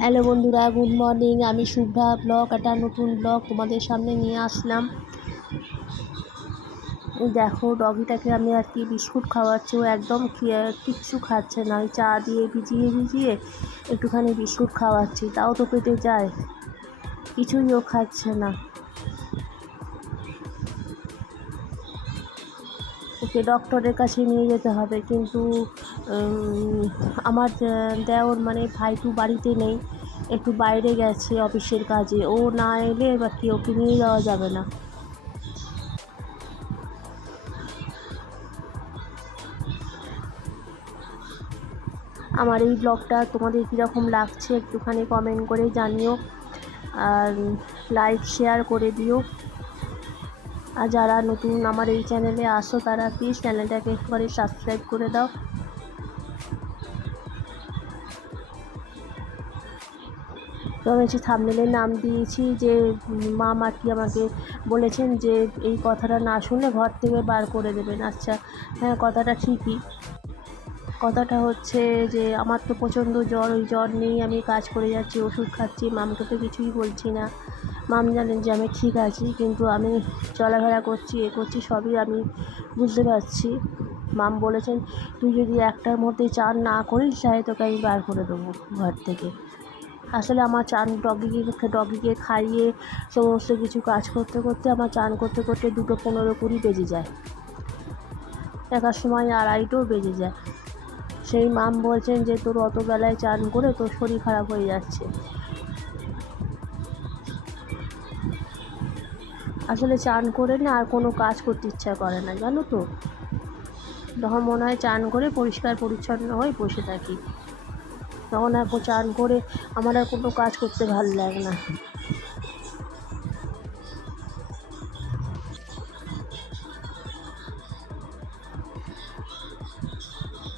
Hello বন্ধুরা, good morning. আমি Shubhra blog, একটা নতুন ব্লগ তোমাদের সামনে নিয়ে আসলাম। দেখো, ডগিটাকে আমি আর কি বিস্কুট খাওয়াচ্ছি। ও একদম কিচ্ছু খাচ্ছে না। ওই চা দিয়ে ভিজিয়ে ভিজিয়ে একটুখানি বিস্কুট খাওয়াচ্ছি। তাও তো পেটে যায়। কিছুই ও খাচ্ছে না। ওকে ডক্টরের কাছে নিয়ে যেতে হবে, কিন্তু আমার দেওর মানে ভাইটু বাড়িতে নেই, একটু বাইরে গেছে অফিসের কাজে, ও না এলে বা কি ওকে নিয়ে যাওয়া যাবে না। আমার এই ব্লগটা তোমাদের কীরকম লাগছে একটুখানি কমেন্ট করে জানিও, আর লাইক শেয়ার করে দিও। আর যারা নতুন আমার এই চ্যানেলে আসো তারা প্লিজ চ্যানেলটাকে একবারে সাবস্ক্রাইব করে দাও। তো আমি হচ্ছে নাম দিয়েছি যে মা মাটি আমাকে বলেছেন যে, এই কথাটা না শুনে ঘর থেকে বার করে দেবেন। আচ্ছা হ্যাঁ কথাটা ঠিকই। কথাটা হচ্ছে যে, আমার তো প্রচণ্ড জ্বর, ওই জ্বর নিয়েই আমি কাজ করে যাচ্ছি, ওষুধ খাচ্ছি, মামকে তো কিছুই বলছি না। মাম জানেন যে আমি ঠিক আছি, কিন্তু আমি চলাফেরা করছি, এ করছি, সবই আমি বুঝতে পারছি। মাম বলেছেন, তুই যদি একটার মধ্যে চান না করিস তাই তোকে আমি বার করে দেবো ঘর থেকে। আসলে আমার চান ডগিকে ডগিকে খাইয়ে সমস্ত কিছু কাজ করতে করতে, আমার চান করতে করতে দুটো পনেরো কুড়ি বেজে যায়। একার সময় আড়াইটেও বেজে যায়। সেই মাম বলছেন যে, তোর অত বেলায় চান করে তোর শরীর খারাপ হয়ে যাচ্ছে। আসলে চান করে না, আর কোনো কাজ করতে ইচ্ছা করে না, জানো তো? যখন মনে হয় চান করে পরিষ্কার পরিচ্ছন্ন হয়ে বসে থাকি। তখন আর চান করে আমার আর কোনো কাজ করতে ভালো লাগে না।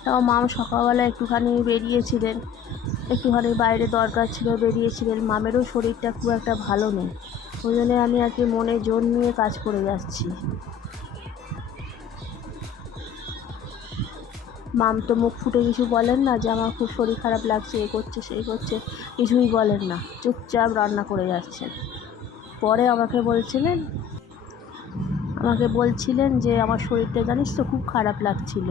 তাও মাম সকালবেলা একটুখানি বেরিয়েছিলেন। একটুখানি বাইরে দরকার ছিল, বেরিয়েছিলেন। মামেরও শরীরটা খুব একটা ভালো নেই। ওই জন্যে আমি আর কি মনে জোর নিয়ে কাজ করে যাচ্ছি। মাম তো মুখ ফুটে কিছু বলেন না যে আমার খুব শরীর খারাপ লাগছে, এ করছে সেই করছে, কিছুই বলেন না। চুপচাপ রান্না করে যাচ্ছেন পরে আমাকে বলছিলেন আমাকে বলছিলেন যে আমার শরীরটা জানিস তো খুব খারাপ লাগছিল।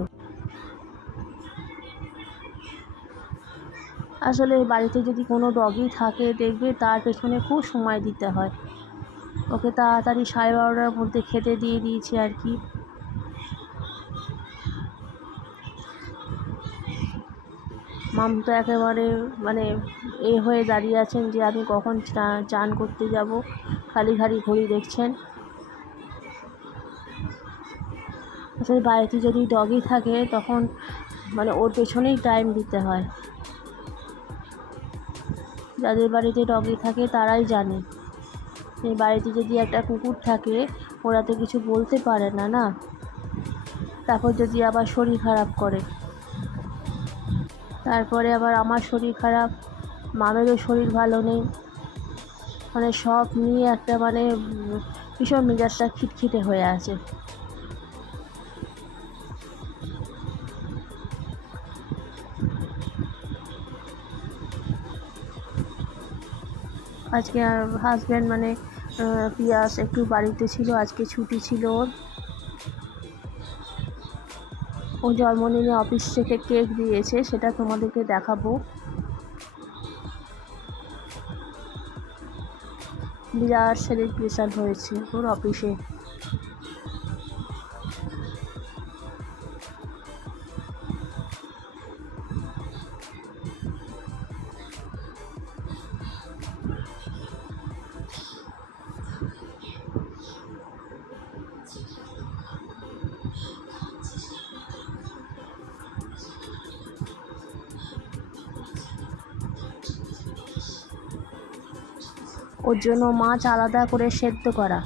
আসলে বাড়িতে যদি কোনো ডগি থাকে, দেখবে তার পেছনে খুব সময় দিতে হয়। ওকে তাড়াতাড়ি সাড়ে বারোটার মধ্যে খেতে দিয়ে দিয়েছি আর কি। মাম তো একেবারে মানে এ হয়ে দাঁড়িয়ে আছেন যে আমি কখন চান করতে যাব। খালি খালি ঘড়ি দেখছেন। আসলে বাড়িতে যদি ডগি থাকে, তখন মানে ওর পেছনেই টাইম দিতে হয়। যাদের বাড়িতে ডগি থাকে, তারাই জানে। এই বাড়িতে যদি একটা কুকুর থাকে, ওরা তো কিছু বলতে পারে না না? তারপর যদি আবার শরীর খারাপ করে। তারপরে আবার আমার শরীর খারাপ, মামেরও শরীর ভালো নেই। মানে সব নিয়ে একটা মানে ভীষণ মেজাজটা খিটখিটে হয়ে আছে। আজকে হাজব্যান্ড মানে পিয়াস একটু বাড়িতে ছিল, আজকে ছুটি ছিল ওর। ও জন্মদিনে অফিস থেকে কেক দিয়েছে সেটা তোমাদেরকে দেখাবো। বিরাট সেলিব্রেশন হয়েছে ওর অফিসে ওর জন্য মাছ আলাদা করে সেদ্ধ করা।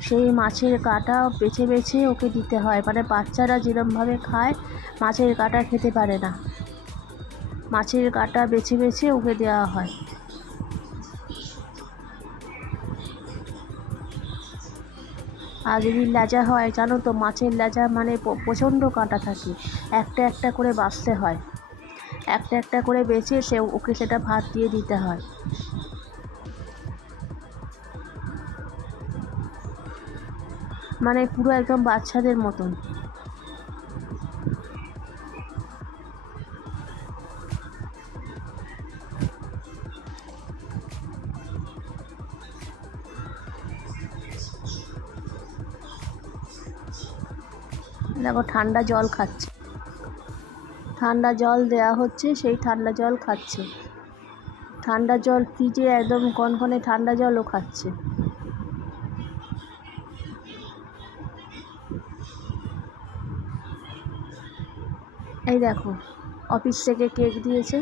সেই মাছের কাঁটা বেছে বেছে ওকে দিতে হয়। মানে বাচ্চারা যেরমভাবে খায়, মাছের কাঁটা খেতে পারে না। মাছের কাঁটা বেছে বেছে ওকে দেওয়া হয়। আর যদি লেজা হয়, জানো তো? মাছের লেজা মানে প্রচণ্ড কাঁটা থাকে। একটা একটা করে বাঁচতে হয়। একটা একটা করে বেছে সে ওকে সেটা ভাত দিয়ে দিতে হয়। মানে পুরো একদম বাচ্চাদের মতন। দেখো ঠান্ডা জল খাচ্ছে। ঠান্ডা জল দেয়া হচ্ছে, সেই ঠান্ডা জল খাচ্ছে। ঠান্ডা জল ফ্রিজে একদম কনকনে ঠান্ডা জলও খাচ্ছে। এই দেখো, অফিস থেকে কেক দিয়েছে।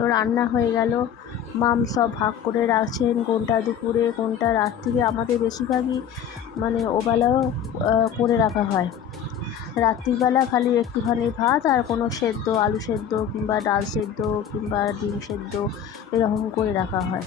তো রান্না হয়ে গেল। মাম সব ভাগ করে রাখছেন। কোনটা দুপুরে, কোনটা রাত্রিরে। আমাদের বেশিরভাগই মানে ওবেলাও করে রাখা হয়। রাত্রিবেলা খালি একটুখানি ভাত আর কোনো সেদ্ধ, আলু সেদ্ধ কিংবা ডাল সেদ্ধ কিংবা ডিম সেদ্ধ এরকম করে রাখা হয়।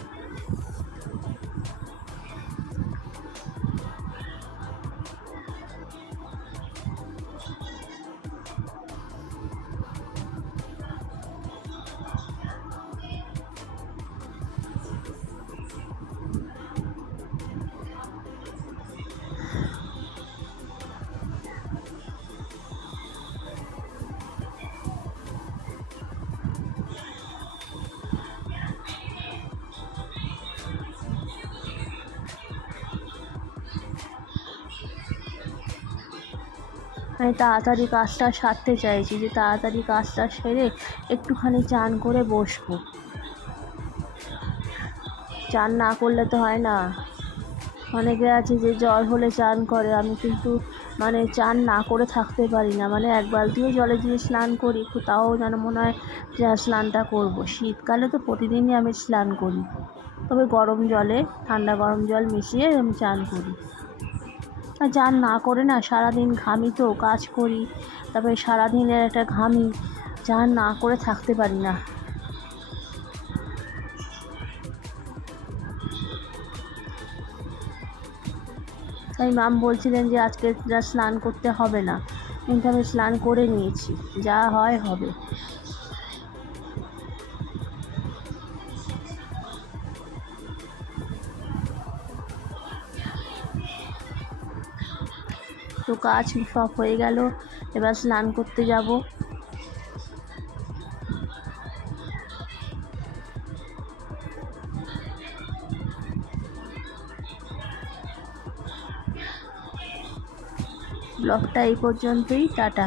আমি তাড়াতাড়ি কাজটা সারতে চাইছি যে তাড়াতাড়ি কাজটা সেরে একটুখানি চান করে বসবো। চান না করলে তো হয় না। অনেকে আছে যে জ্বর হলে চান করে, আমি কিন্তু মানে চান না করে থাকতে পারি না। মানে এক বালতিও জলে দিয়ে স্নান করি তাও যেন মনে হয় যে স্নানটা করব। শীতকালে তো প্রতিদিনই আমি স্নান করি। তবে গরম জলে, ঠান্ডা গরম জল মিশিয়ে আমি চান করি। চান না করে না, সারাদিন ঘামি তো, কাজ করি, তারপরে সারাদিনের একটা ঘামি চান না করে থাকতে পারি না। তাই মাম বলছিলেন যে আজকে যা স্নান করতে হবে না। কিন্তু আমি স্নান করে নিয়েছি, যা হয় হবে। তো কাজ সব হয়ে গেল এবার স্নান করতে যাব। ব্লগটা এই পর্যন্তই টাটা।